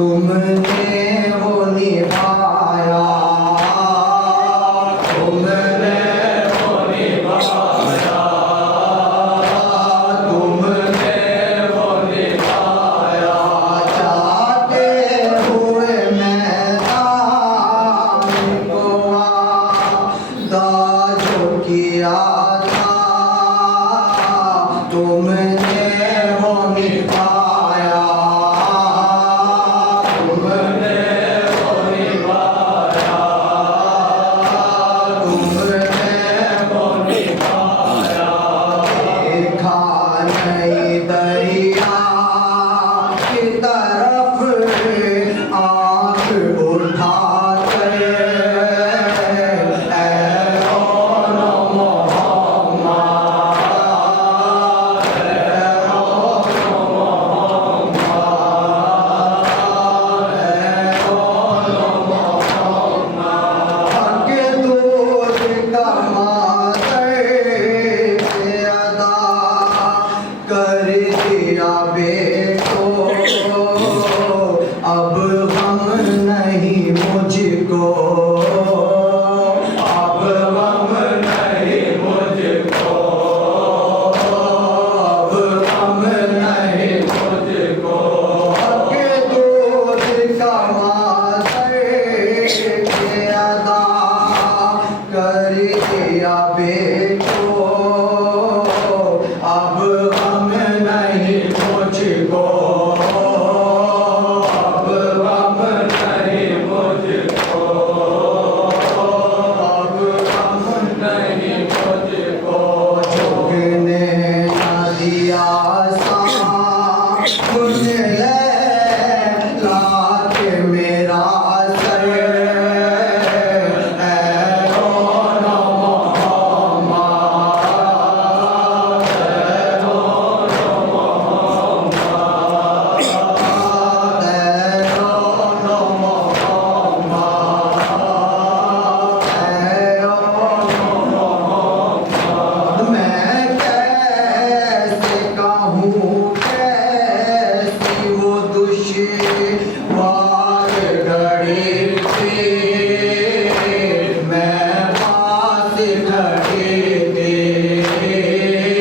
तुमने वो निभाया, तुमने वो निभाया, तुमने वो निभाया। जाते हुए मैदान को वादा जो किया था, तुमने वो निभाया, तुमने वो निभाया, तुमने वो निभाया। देखा नहीं दरिया की तरफ आँख उठाकर, ऐ कौनो मोहम्मद, ऐ कौनो मोहम्मद, ऐ कौनो मोहम्मद। हक दूर का मादर से अदा कर दिया बेटो, अब हम नहीं मुझको, अब हम नहीं मुझको, अब हम नहीं मुझको। हक दूर का मादर से अदा कर दिया बेटो, अब हम नहीं मुझको, अब हम नहीं मुझको, अब हम नहीं मुझको। झुकने न दिया सामने लाके मेरा सर, ऐ कौनो मोहम्मद, ऐ कौनो मोहम्मद, ऐ कौनो मोहम्मद, ऐ कौनो मोहम्मद। मैं कैसे कहूँ कैसी वो दुश्वार घड़ी थी, मैं पास खड़ी थी, मैं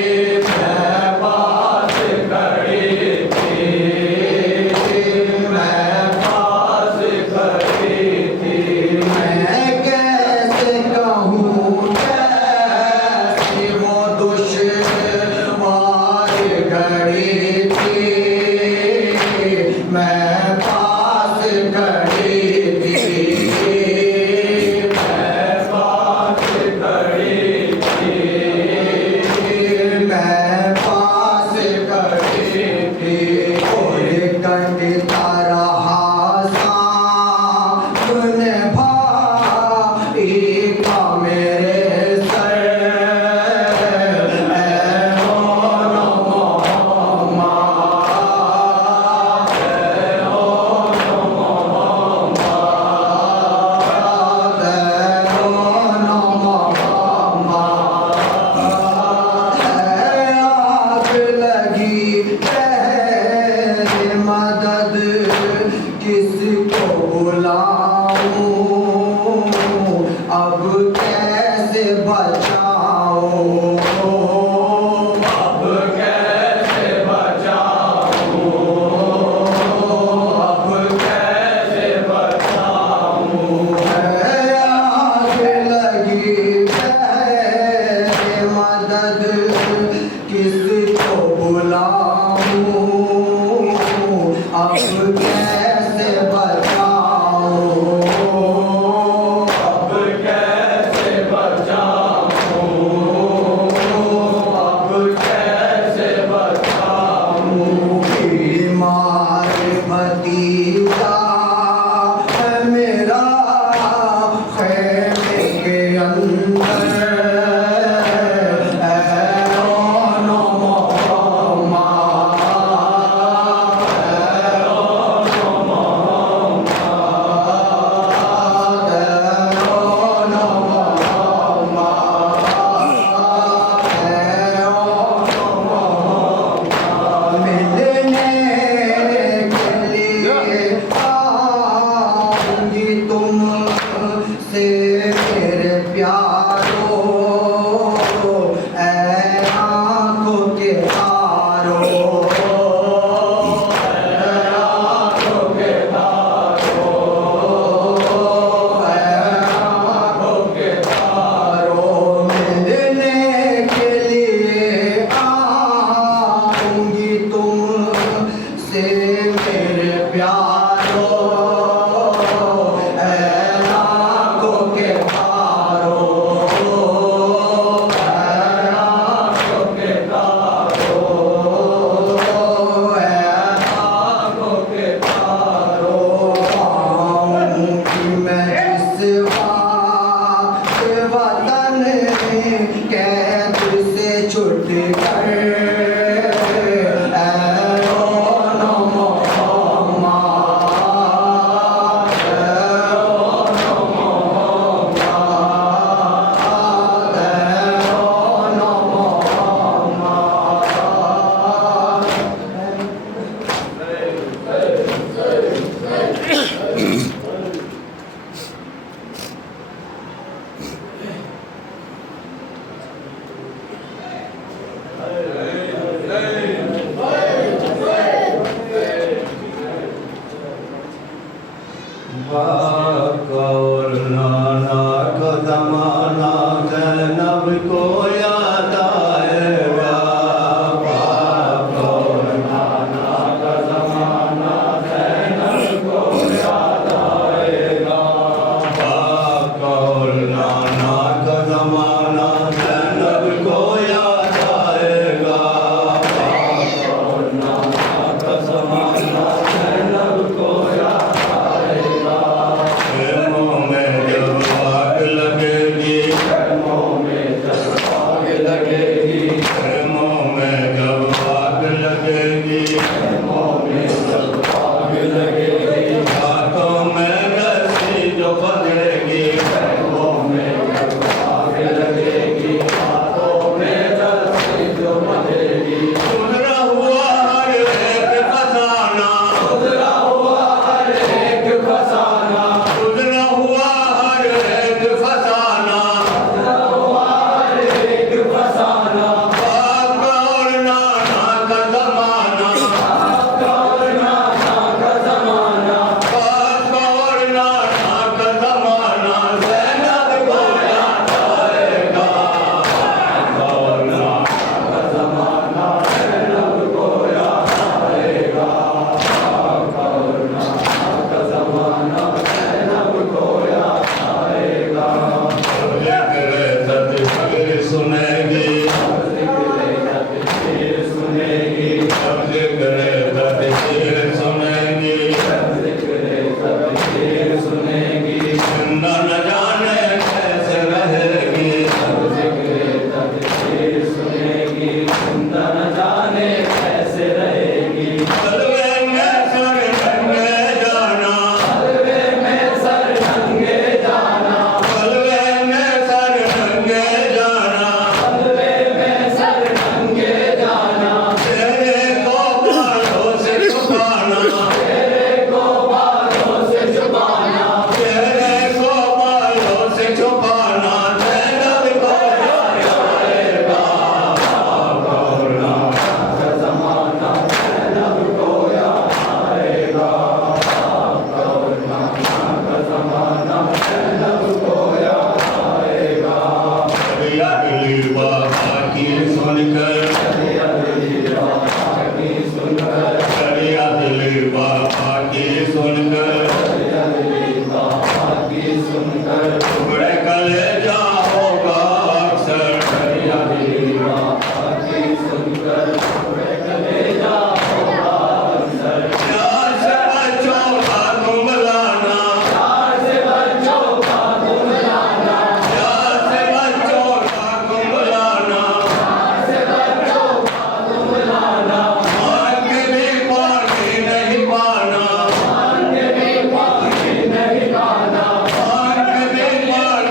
पास खड़ी थी, मैं पास खड़ी थी। मैं कैसे कहूँ कैसी वो दुश्वार घड़ी थी, मैं पास खड़ी थी, मैं पास खड़ी थी, मैं पास खड़ी थी। और कटता रहा सामने भाई का मेरे सर, ऐ कौनो मोहम्मद, ऐ कौनो मोहम्मद, ऐ कौनो मोहम्मद। आग लगी तेरी मदद किसको बुलाऊं, अब कैसे बचाऊं, अब कैसे बचाऊं, अब कैसे बचाऊं। आग लगी तेरी मदद किसको बुलाऊं, अब कैसे बचाऊं, अब कैसे बचाऊं, अब कैसे बचाऊं। बीमार भतीजा है मेरा खेमे के अंदर, ऐ कौनो मोहम्मद, ऐ कौनो मेरे प्यारो ऐ आँखों के तारो ऐ आँखों के तारो ऐ आँखों के तारो आऊँगी मैं जिस वतन कैद से छुट कर और नाना का ज़माना ज़ैनब को याद आएगा। और नाना का ज़माना ज़ैनब को याद आएगा। और नाना का ज़माना ज़ैनब को याद आएगा। और नाना का ज़माना ज़ैनब को याद आएगा। खेमों में जब आग लगेगी, खेमों में जब आग लगेगी, खेमों में जब आग लगेगी, खेमों में जब आग लगेगी, हाथों में रस्सी जो बंधेगी, खेमों में जब आग लगेगी, हाथों में रस्सी जो बंधेगी। गुजरा हुआ हर एक फसाना, गुजरा हुआ हर एक फसाना, गुजरा हुआ हर एक फसाना, गुजरा हुआ हर एक फसाना। आपका और नाना का ज़माना, आपका और नाना का ज़माना, आपका और नाना का ज़माना ज़ैनब को याद आएगा। आपका और नाना का ज़माना ज़ैनब को याद आएगा। आपका और नाना का ज़माना ज़ैनब को याद आएगा। ज़िक्र तदबीर सुनेगी, तदबीर सुनेगी, ज़िक्र तदबीर सुनेगी, ज़िक्र तदबीर सुनेगी। जिंदा न जाने कैसे रहेगी, ज़िक्र तदबीर सुनेगी, जिंदा न जाने कैसे रहेगी। हलवे में सर नंगे जाना, हलवे में सर नंगे जाना, हलवे में सर नंगे जाना, हलवे में सर नंगे जाना। तेरे को बालों से छुपाना, तेरे को बालों से छुपाना, तेरे को बालों से छुपाना ज़ैनब को याद आएगा। आपका और नाना का ज़माना ज़ैनब को याद आएगा। आपका और नाना का ज़माना ज़ैनब को याद आएगा। कभी अगली बाबा की सुनकर, कभी अगली बाबा की सुनकर, कभी अगली बाबा की सुनकर, कभी अगली बाबा की सुनकर टुकड़े कलेजा होगा अक्सर। कभी अगली बाबा की सुनकर टुकड़े कलेजा होगा अक्सर। प्यार से बच्चों का तुम लाना, प्यार से बच्चों का तुम लाना, प्यार से बच्चों का तुम लाना, प्यार से बच्चों का तुम लाना। मान के भी पानी नहीं पाना, मान के भी पानी नहीं पाना, मान के भी पानी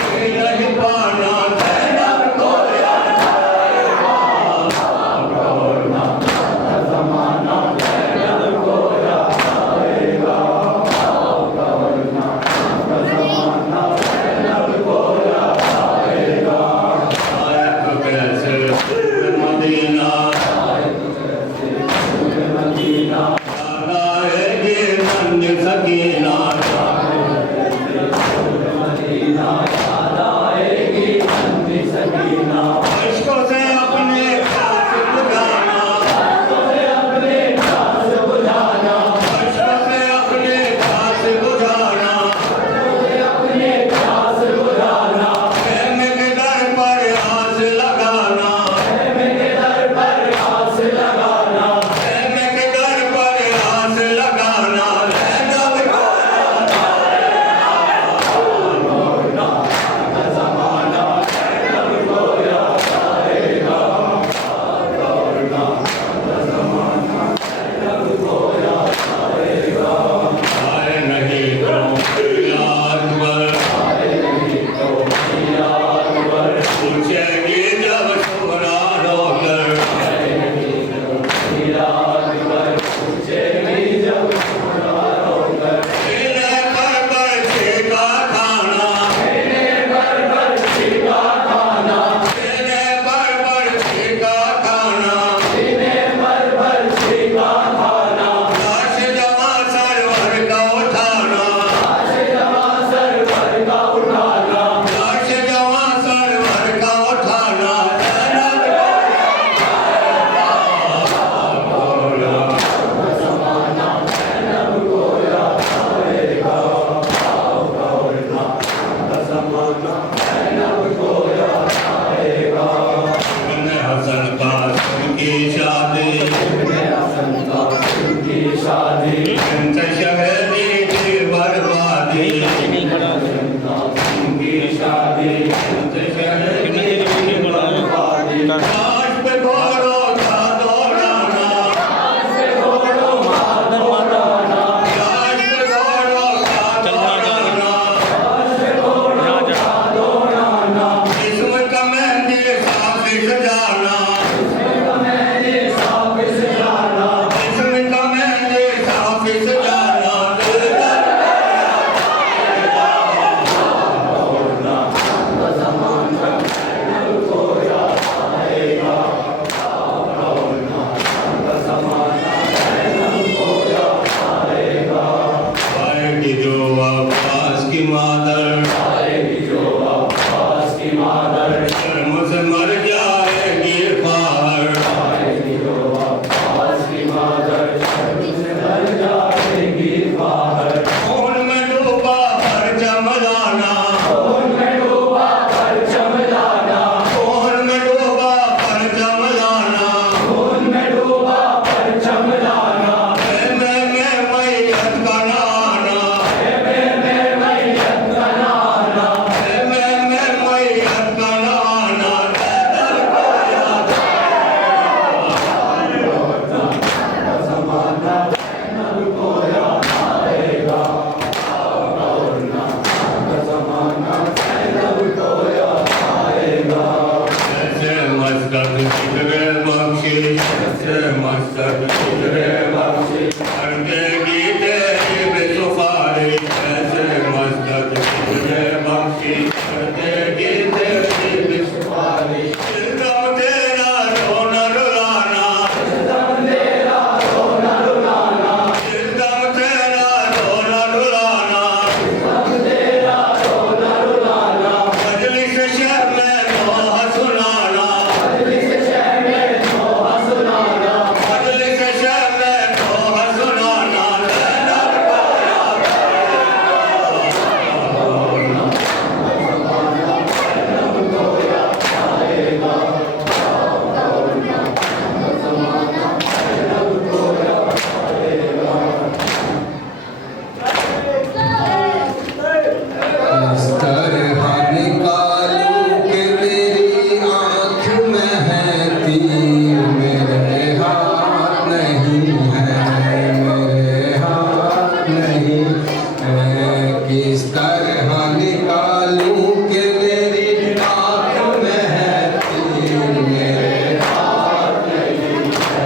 अंत शहदी की बर्बादी की शादी अंत शहदी की बर्बादी लाश पे घोड़ों का दौड़ाना लाश पे घोड़ों का दौड़ाना जिस्म का मेहंदी साफ सजाना जिस्म का मेहंदी साफ सजाना आएगी जो अब्बास की मादर शर्म से मर जाएगी ख्वार खून में डूबा परचम लाना खून में डूबा परचम लाना मैं मैयत का नाना मैं मैयत का नाना ऐसे मस्तक जिगरे बख्शी करते गीते बेसुखारी ऐसे मस्तक जिगरे बख्शी करते गीते बेसुखारी सिरदम तेरा रोना रुलाना सिरदम तेरा रोना रुलाना मजलिस शहर में नोह सुनाना मजलिस शहर में नोह सुनाना इस तरह निकालूं कि मेरी आँख में है तीर मेरे हाथ नहीं है किस तरह निकालूं कि मेरी आँख में है तीर मेरे हाथ नहीं है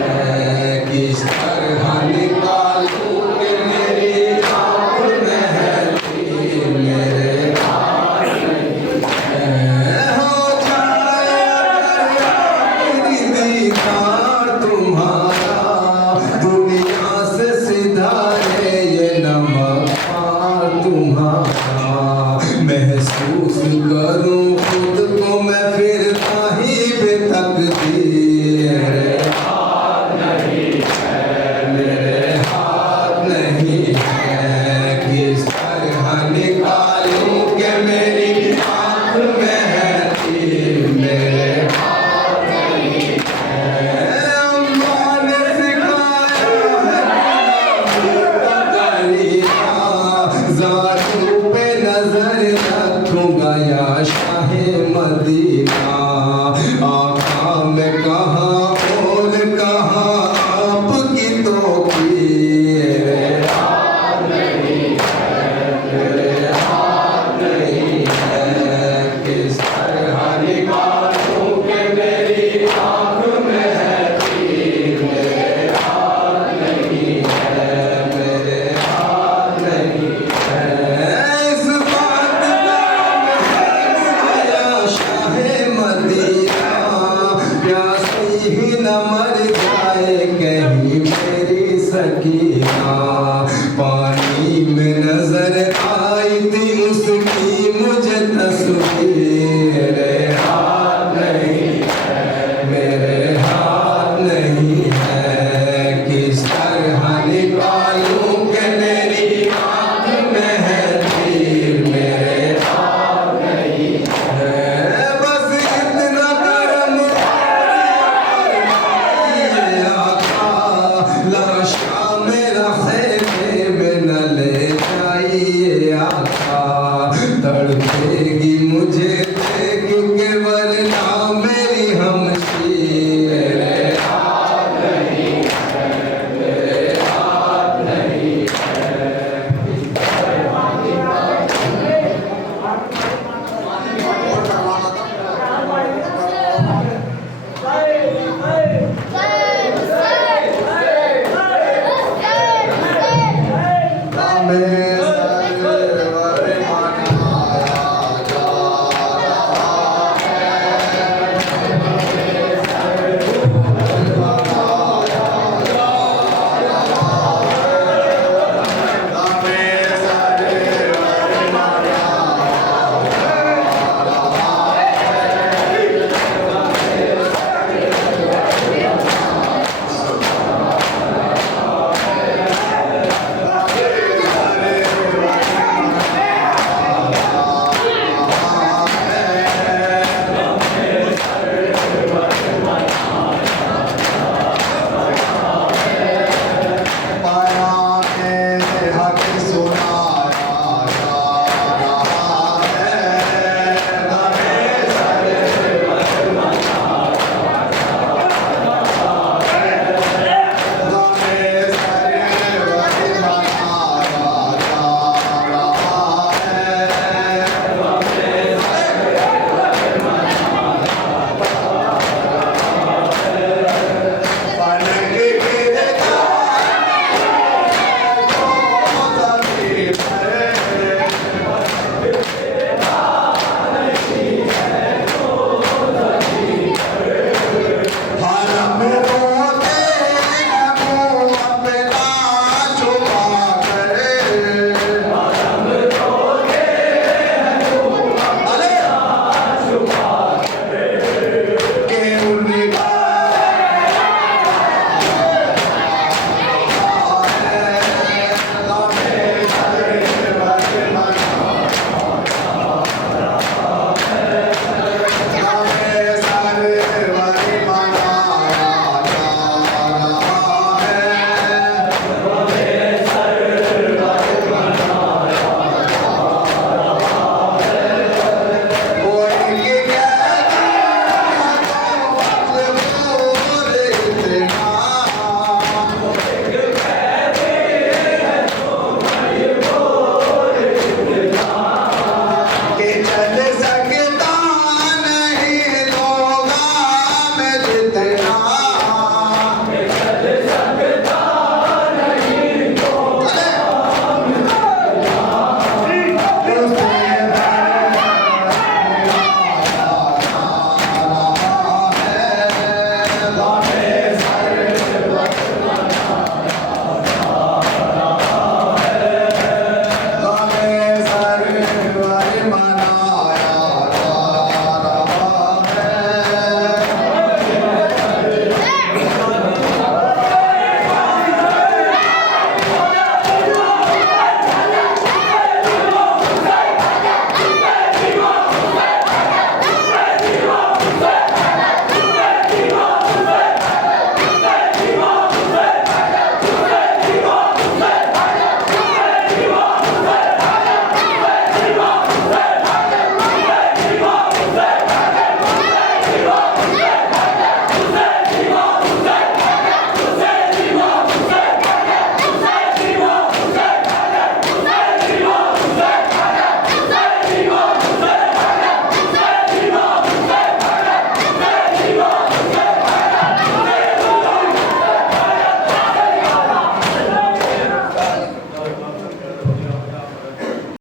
किस तरह निकालूं कि मेरी आँख में है तीर मेरे हो जाए मेरी दीदार तुम्हारा दुनिया से सिधारे ये नमक तुम्हारा महसूस करूं खुद को मैं फिर कहीं भी तकदीर मेरे हाथ नहीं है किस तरह निकालूं कि मेरी आँख में है तीर मेरे हाथ नहीं है अम्मा ने सिखाया है गलिया ज़ातू पे नजर रखूंगा या शाहे मदीना आका में कहाँ बोल कहाँ आपकी तो मेरे हाथ नहीं है किस तरह निकालूं कि मेरी आँख में है तीर मेरे हाथ नहीं है इस बात का या शाहे मदीना प्यासी ही न मर जाए कहीं मेरी सकीना पानी में नजर आई थी उसकी मुझे तस्वीर मेरे हाथ नहीं है किस तरह निकालूं कि मेरी आँख में है तीर मेरे हाथ नहीं है बस इतना करम लाशा मेरा है में